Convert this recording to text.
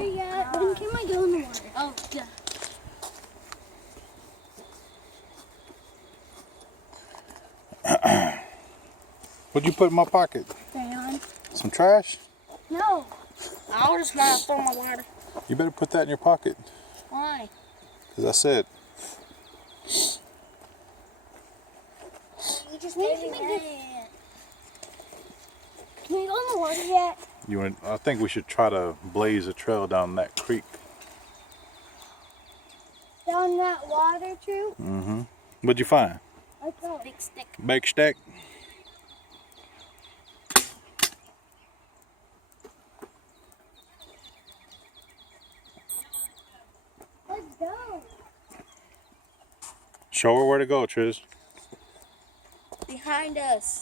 water yet. When can I go in the water? Oh, yeah. What'd you put in my pocket? Crayon. Some trash? No. I was just gonna throw my water. You better put that in your pocket. Why? Because I said, You just made me get. Can we go in the water yet? I think we should try to blaze a trail down that creek. Down that water too? Mm-hmm. What'd you find? Let's go. Big stick. Bake stack? Let's go. Show her where to go, Triz. Behind us.